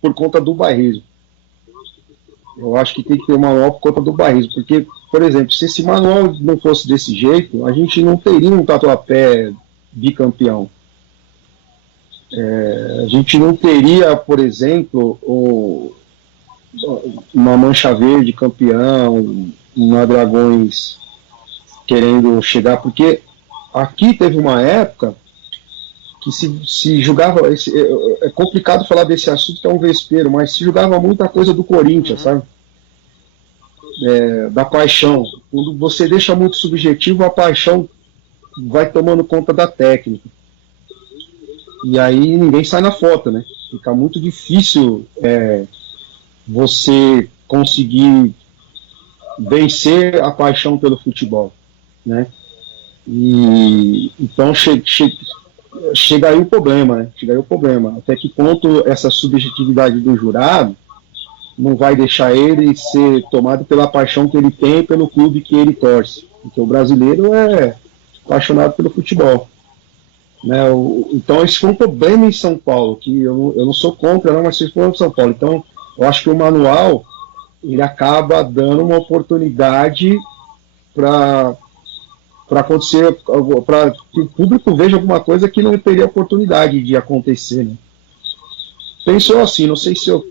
por conta do bairrismo. Eu acho que tem que ter um manual por conta do bairrismo, porque, por exemplo, se esse manual não fosse desse jeito, a gente não teria um Tatuapé bicampeão. A gente não teria, por exemplo, uma Mancha Verde campeão, uma Dragões querendo chegar, porque aqui teve uma época que se julgava, é complicado falar desse assunto que é um vespeiro, mas se julgava muita coisa do Corinthians, sabe? Da paixão. Quando você deixa muito subjetivo, a paixão vai tomando conta da técnica. E aí ninguém sai na foto, né? Fica muito difícil você conseguir vencer a paixão pelo futebol, né? E então chega aí o problema, né? Chega aí o problema. Até que ponto essa subjetividade do jurado não vai deixar ele ser tomado pela paixão que ele tem pelo clube que ele torce? Porque o brasileiro é apaixonado pelo futebol, né? Então esse foi um problema em São Paulo, que eu não sou contra, não, mas se for em São Paulo. Então eu acho que o manual ele acaba dando uma oportunidade para acontecer, para que o público veja alguma coisa que não teria oportunidade de acontecer, né? Penso assim, não sei se eu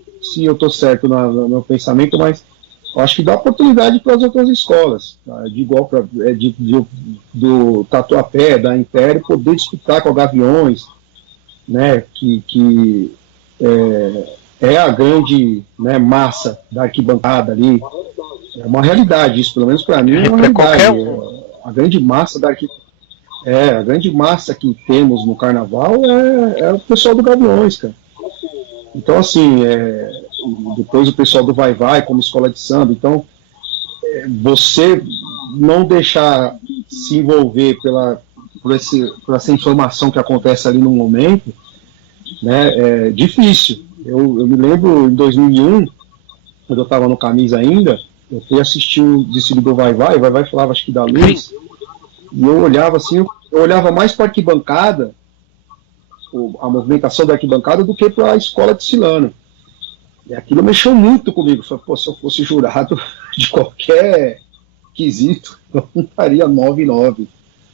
estou certo no meu pensamento, mas eu acho que dá oportunidade para as outras escolas, tá? Do Tatuapé, da Império, poder disputar com a Gaviões, né? Que é a grande, né, massa da arquibancada ali. É uma realidade isso, pelo menos para mim é uma realidade. A grande massa a grande massa que temos no Carnaval é o pessoal do Gaviões, cara. Então, assim, depois o pessoal do Vai-Vai como escola de samba. Então, você não deixar se envolver por essa informação que acontece ali no momento, né, é difícil. Eu me lembro em 2001, quando eu estava no Camisa ainda, eu fui assistir o desfile do Vai-Vai, o Vai-Vai falava, acho que da Luz, e eu olhava assim, eu olhava mais para a arquibancada, a movimentação da arquibancada, do que para a escola desfilando. E aquilo mexeu muito comigo. Falei, pô, se eu fosse jurado de qualquer quesito, eu não daria 9,9.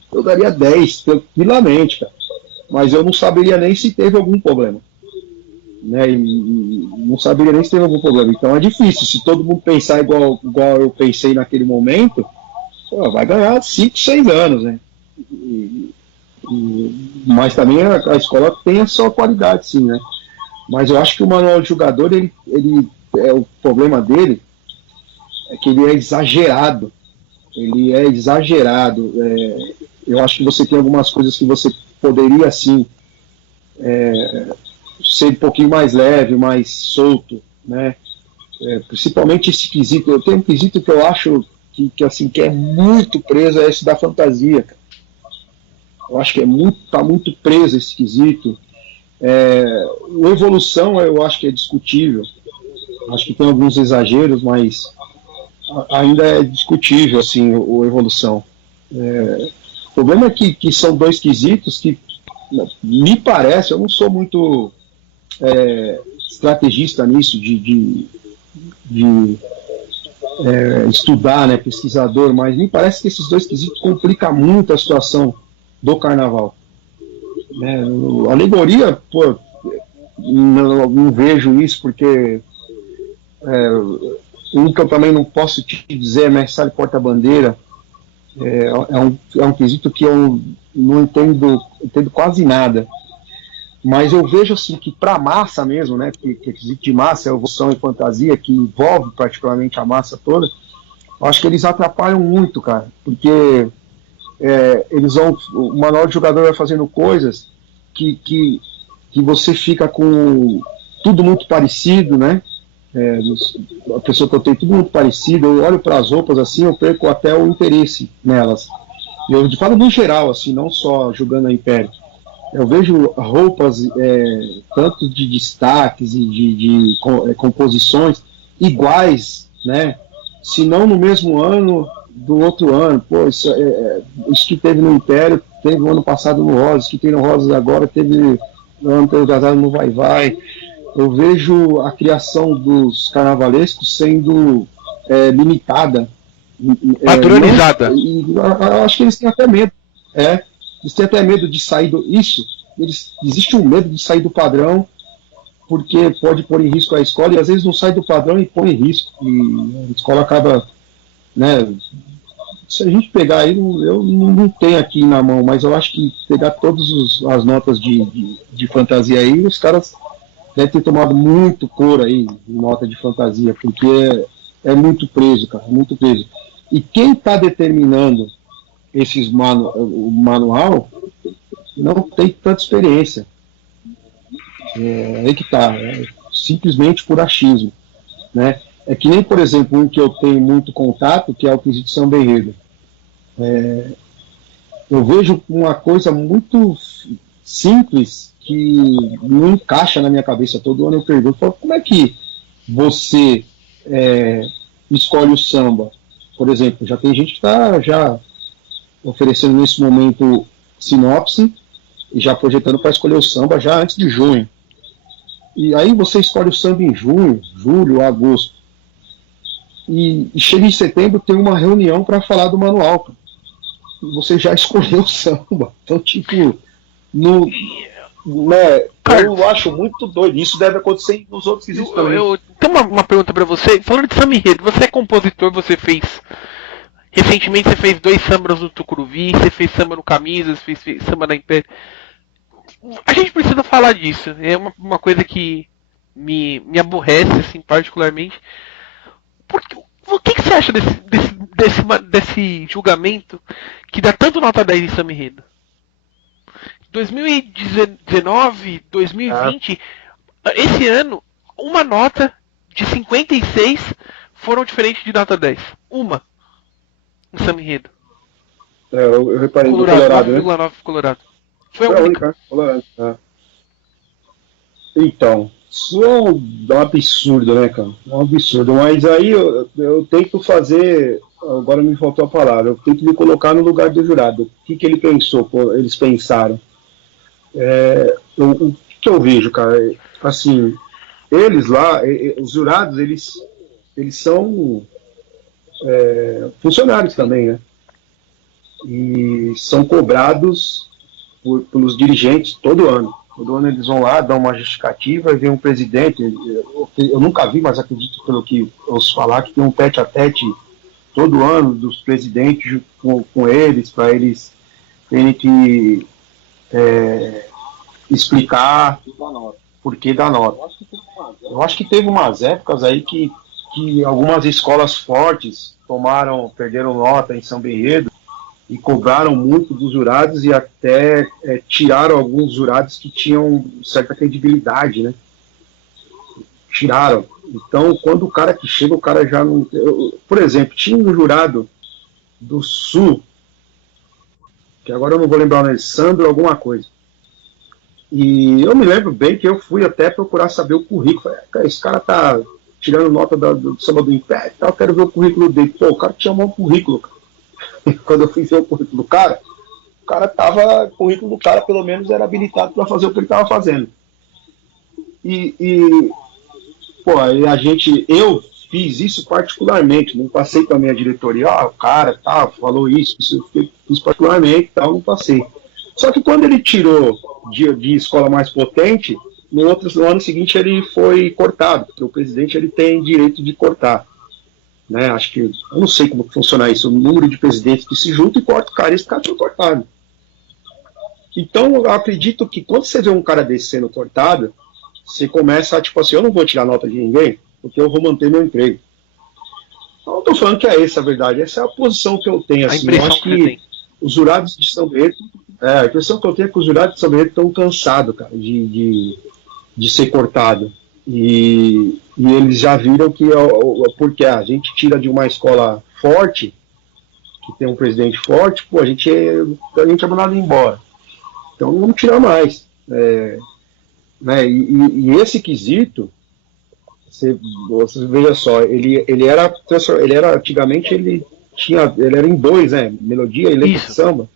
Eu daria 10, tranquilamente, cara. Mas eu não saberia nem se teve algum problema. Né? E não saberia nem se teve algum problema. Então é difícil. Se todo mundo pensar igual eu pensei naquele momento, pô, vai ganhar 5, 6 anos, né? Mas também a escola tem a sua qualidade, sim, né? Mas eu acho que o manual de jogador, o problema dele é que ele é exagerado. Ele é exagerado. Eu acho que você tem algumas coisas que você poderia, assim, ser um pouquinho mais leve, mais solto, né? Principalmente esse quesito. Eu tenho um quesito que eu acho que é muito preso, é esse da fantasia, cara. Eu acho que tá muito preso esse quesito. O evolução eu acho que é discutível. Acho que tem alguns exageros, mas ainda é discutível assim, o evolução. O problema é que são dois quesitos que me parece, eu não sou muito estrategista nisso, de estudar, né, pesquisador, mas me parece que esses dois quesitos complicam muito a situação do Carnaval. A alegoria, pô, não vejo isso, porque um que eu também não posso te dizer é mestre porta-bandeira. É um quesito que eu não entendo quase nada. Mas eu vejo assim que para a massa mesmo, né, que é quesito de massa, evolução e fantasia, que envolve particularmente a massa toda, eu acho que eles atrapalham muito, cara, porque o manual de jogador vai fazendo coisas que você fica com tudo muito parecido, né? A pessoa que eu tenho tudo muito parecido, eu olho para as roupas assim, eu perco até o interesse nelas. Eu falo no geral, assim, não só jogando a Império. Eu vejo roupas, tanto de destaques e de composições iguais, né? Se não no mesmo ano do outro ano. Pô, isso que teve no Império, teve no ano passado no Rosas, que tem no Rosas agora, teve no ano passado no Vai Vai. Eu vejo a criação dos carnavalescos sendo limitada. Padronizada. Eu acho que eles têm até medo. Eles têm até medo de sair do. Isso. Existe um medo de sair do padrão, porque pode pôr em risco a escola, e às vezes não sai do padrão e põe em risco. E a escola acaba. Né, se a gente pegar aí, eu não tenho aqui na mão, mas eu acho que pegar todas as notas de fantasia aí, os caras devem ter tomado muito couro aí, nota de fantasia, porque é muito preso, cara, muito preso. E quem está determinando o manual não tem tanta experiência. Aí que tá, simplesmente por achismo, né? É que nem, por exemplo, um que eu tenho muito contato, que é o quesito samba enredo. Eu vejo uma coisa muito simples que não encaixa na minha cabeça. Todo ano eu pergunto, como é que você escolhe o samba? Por exemplo, já tem gente que está já oferecendo nesse momento sinopse e já projetando para escolher o samba já antes de junho. E aí você escolhe o samba em junho, julho, agosto. E chega em setembro, tem uma reunião para falar do manual. Você já escolheu o samba. Então, tipo, eu acho muito doido. Isso deve acontecer nos outros quesitos também. Eu tenho uma pergunta para você. Falando de samba enredo, você é compositor, você fez. Recentemente você fez 2 sambas no Tucuruvi, você fez samba no Camisas, fez samba na Império. A gente precisa falar disso. É uma coisa que me aborrece, assim, particularmente. O que você acha desse julgamento que dá tanto nota 10 em samba enredo? 2019, 2020, esse ano, uma nota de 56 foram diferentes de nota 10. Uma. Em samba enredo. Eu reparei no Colorado, 9,9 né? Colorado. Foi a única. Colorado. Então, isso é um absurdo, né, cara? É um absurdo. Mas aí eu tento fazer. Agora me faltou a palavra. Eu tento me colocar no lugar do jurado. O que ele pensou? Eles pensaram. O que eu vejo, cara? Assim, eles lá, os jurados, eles são funcionários também, né? E são cobrados pelos dirigentes todo ano. Todo ano eles vão lá, dão uma justificativa e vem um presidente. Eu nunca vi, mas acredito pelo que eu ouço falar, que tem um tete-a-tete todo ano dos presidentes com eles, para eles terem que explicar por que da nota. Eu acho que teve umas épocas aí que algumas escolas fortes perderam nota em samba enredo e cobraram muito dos jurados e até tiraram alguns jurados que tinham certa credibilidade, né? Tiraram. Então, quando o cara que chega, o cara já não... por exemplo, tinha um jurado do Sul, que agora eu não vou lembrar o nome, Sandro alguma coisa. E eu me lembro bem que eu fui até procurar saber o currículo. Falei, esse cara tá tirando nota do samba do Império e tal, eu quero ver o currículo dele. Pô, o cara tinha um currículo, cara. Quando eu fui ver o currículo do cara, o currículo do cara pelo menos era habilitado para fazer o que ele estava fazendo. Pô, eu fiz isso particularmente, não passei para a minha diretoria, o cara falou isso eu fiz particularmente, não passei. Só que quando ele tirou de escola mais potente, no ano seguinte ele foi cortado, porque o presidente ele tem direito de cortar. Né, acho que, eu não sei como funciona isso, o número de presidentes que se juntam e corta o cara, esse cara tinha cortado. Então, eu acredito que quando você vê um cara desse sendo cortado, você começa a, tipo assim, eu não vou tirar nota de ninguém, porque eu vou manter meu emprego. Então, eu estou falando que é essa a verdade, essa é a posição que eu tenho. Assim, eu acho que os jurados de São Bento, a impressão que eu tenho é que os jurados de São Bento estão cansados, cara, de ser cortado. E eles já viram que porque a gente tira de uma escola forte, que tem um presidente forte, pô, a gente é mandado embora. Então não vamos tirar mais. Né? E esse quesito, você veja só, ele era antigamente ele era em dois, né? Melodia e letra de samba.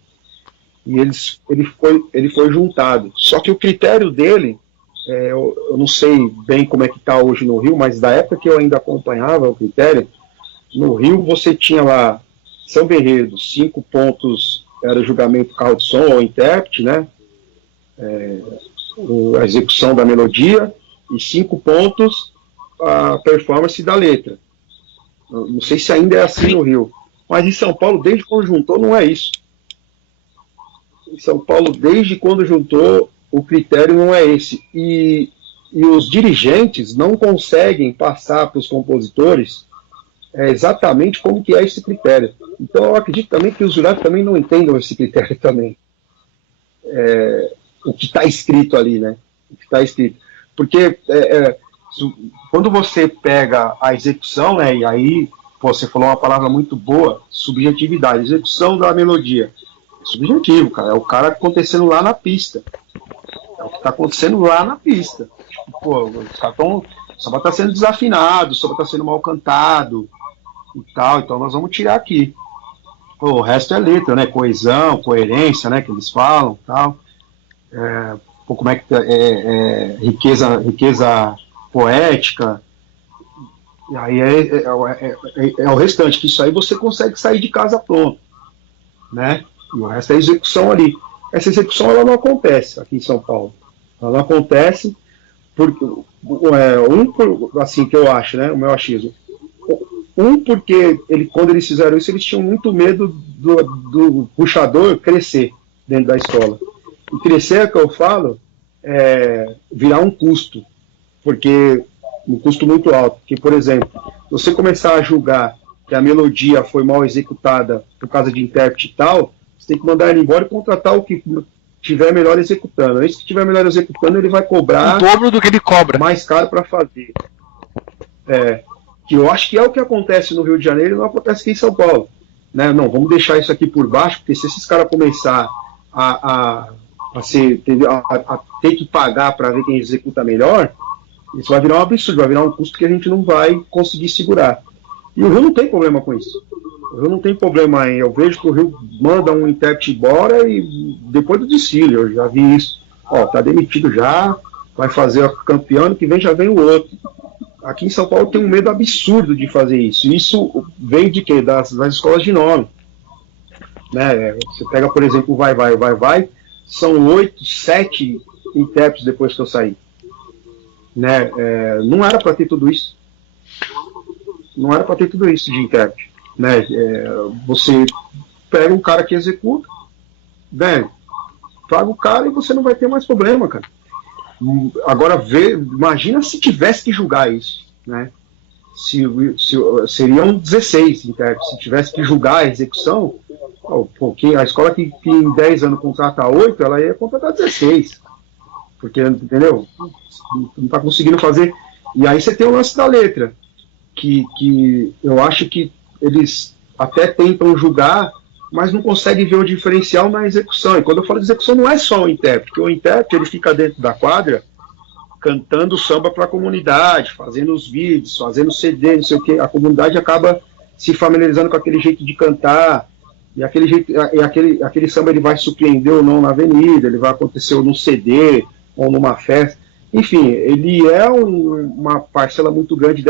E ele foi juntado. Só que o critério dele, eu não sei bem como é que está hoje no Rio, mas da época que eu ainda acompanhava o critério, no Rio você tinha lá samba enredo, 5 pontos era julgamento carro de som ou intérprete, né? A execução da melodia, e 5 pontos a performance da letra. Não sei se ainda é assim no Rio, mas em São Paulo, desde quando juntou, não é isso. Em São Paulo, desde quando juntou, o critério não é esse. E os dirigentes não conseguem passar para os compositores exatamente como que é esse critério. Então eu acredito também que os jurados também não entendam esse critério também. O que está escrito ali, né? O que está escrito. Porque quando você pega a execução, né, e aí você falou uma palavra muito boa, subjetividade, execução da melodia. É subjetivo, cara. É o cara acontecendo lá na pista. É o que está acontecendo lá na pista. Tipo, pô, os caras estão. O samba está sendo desafinado, o samba está sendo mal cantado e tal, então nós vamos tirar aqui. Pô, o resto é letra, né? Coesão, coerência, né? Que eles falam e tal. Como é que riqueza poética. E aí é o restante, que isso aí você consegue sair de casa pronto, né? E o resto é execução ali. Essa execução ela não acontece aqui em São Paulo. Ela não acontece porque assim que eu acho, né? O meu achismo. Porque quando eles fizeram isso, eles tinham muito medo do puxador crescer dentro da escola. E crescer, é que eu falo, virar um custo. Porque um custo muito alto. Porque, por exemplo, se você começar a julgar que a melodia foi mal executada por causa de intérprete e tal, você tem que mandar ele embora e contratar o que tiver melhor executando. Esse que tiver melhor executando, ele vai cobrar o dobro do que ele cobra, mais caro para fazer. Que eu acho que é o que acontece no Rio de Janeiro e não acontece aqui em São Paulo. Né? Não, vamos deixar isso aqui por baixo, porque se esses caras começar a ter que pagar para ver quem executa melhor, isso vai virar um absurdo, vai virar um custo que a gente não vai conseguir segurar. E o Rio não tem problema com isso. O Rio não tem problema em... Eu vejo que o Rio manda um intérprete embora e depois do desfile, eu já vi isso. Ó, tá demitido já, vai fazer o campeão, ano que vem já vem o outro. Aqui em São Paulo tem um medo absurdo de fazer isso. Isso vem de quê? Das escolas de nome. Né? Você pega, por exemplo, o Vai Vai, são 8, 7 intérpretes depois que eu saí. Né? Não era para ter tudo isso. Não era para ter tudo isso de intérprete. Né? Você pega um cara que executa, né? Paga o cara e você não vai ter mais problema, cara. Agora, imagina se tivesse que julgar isso, né? Seriam 16 intérpretes. Se tivesse que julgar a execução, porque a escola que em 10 anos contrata 8, ela ia contratar 16. Porque, entendeu? Não está conseguindo fazer. E aí você tem o lance da letra, que eu acho que eles até tentam julgar, mas não conseguem ver o diferencial na execução. E quando eu falo de execução, não é só o intérprete, porque o intérprete ele fica dentro da quadra cantando samba para a comunidade, fazendo os vídeos, fazendo CD, não sei o que. A comunidade acaba se familiarizando com aquele jeito de cantar, e aquele samba ele vai surpreender ou não na avenida, ele vai acontecer ou num CD, ou numa festa. Enfim, ele é uma parcela muito grande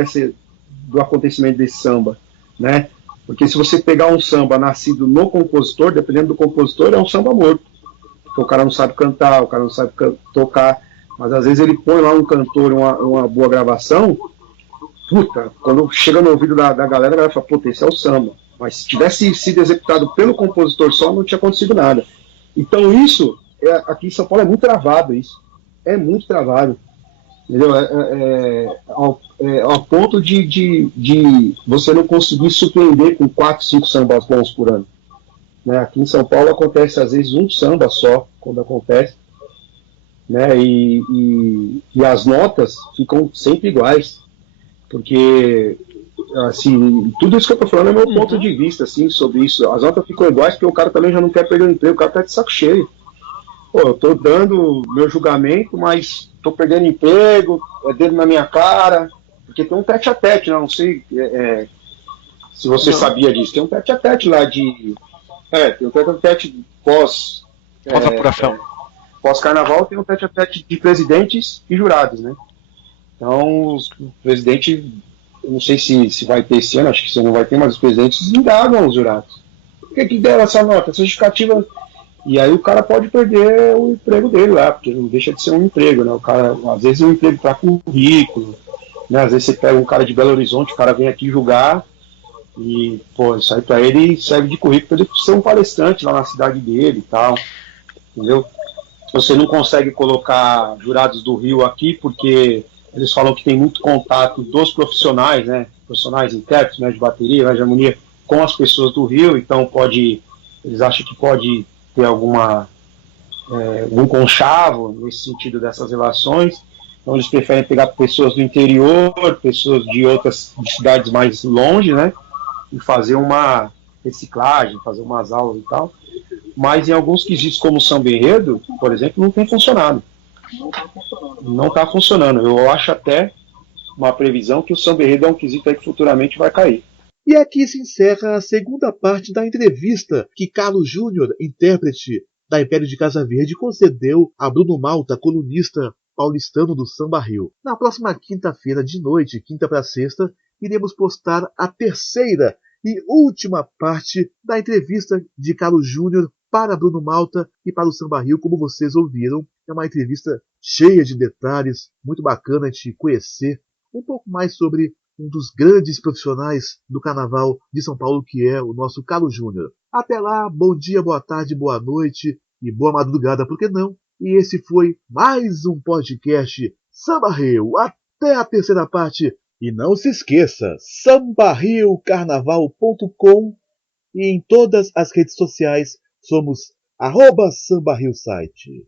do acontecimento desse samba, né? Porque se você pegar um samba nascido no compositor, dependendo do compositor, é um samba morto. Porque o cara não sabe cantar, o cara não sabe tocar, mas às vezes ele põe lá um cantor, uma boa gravação, puta, quando chega no ouvido da galera, a galera fala, puta, esse é o samba. Mas se tivesse sido executado pelo compositor só, não tinha acontecido nada. Então isso, aqui em São Paulo é muito travado isso. É muito travado. Entendeu? Ao ponto de você não conseguir surpreender com 4, 5 sambas bons por ano. Né? Aqui em São Paulo acontece às vezes um samba só, quando acontece. Né? E as notas ficam sempre iguais. Porque assim, tudo isso que eu tô falando é meu ponto de vista, assim, sobre isso. As notas ficam iguais porque o cara também já não quer perder o emprego, o cara tá de saco cheio. Pô, eu tô dando meu julgamento, mas tô perdendo emprego, é dedo na minha cara, porque tem um tete-a-tete, né? Não sei se você sabia disso. Tem um tete-a-tete lá de... tem um tete-a-tete Pós-apuração. Pós-carnaval, tem um tete-a-tete de presidentes e jurados, né? Então, o presidente, eu não sei se vai ter esse ano, acho que você não vai ter, mas os presidentes indagam os jurados. Por que deram essa nota? Essa justificativa. E aí o cara pode perder o emprego dele lá, porque não deixa de ser um emprego, né? O cara, às vezes, é um emprego para currículo, né? Às vezes você pega um cara de Belo Horizonte, o cara vem aqui julgar, e, pô, isso aí para ele serve de currículo para ele ser um palestrante lá na cidade dele e tal, entendeu? Você não consegue colocar jurados do Rio aqui porque eles falam que tem muito contato dos profissionais, né? Profissionais intérpretes, né, de bateria, né, de harmonia, com as pessoas do Rio, então eles acham que pode ter algum conchavo nesse sentido dessas relações. Então eles preferem pegar pessoas do interior, pessoas de outras cidades mais longe, né? E fazer uma reciclagem, fazer umas aulas e tal. Mas em alguns quesitos como o Samba Enredo, por exemplo, não tem funcionado. Não está funcionando. Eu acho até uma previsão que o Samba Enredo é um quesito aí que futuramente vai cair. E aqui se encerra a segunda parte da entrevista que Carlos Júnior, intérprete da Império de Casa Verde, concedeu a Bruno Malta, colunista paulistano do Samba Rio. Na próxima quinta-feira de noite, quinta para sexta, iremos postar a terceira e última parte da entrevista de Carlos Júnior para Bruno Malta e para o Samba Rio, como vocês ouviram. É uma entrevista cheia de detalhes, muito bacana de conhecer um pouco mais sobre um dos grandes profissionais do Carnaval de São Paulo, que é o nosso Carlos Júnior. Até lá, bom dia, boa tarde, boa noite e boa madrugada, por que não? E esse foi mais um podcast Samba Rio. Até a terceira parte. E não se esqueça, sambarriocarnaval.com e em todas as redes sociais somos @sambarriosite.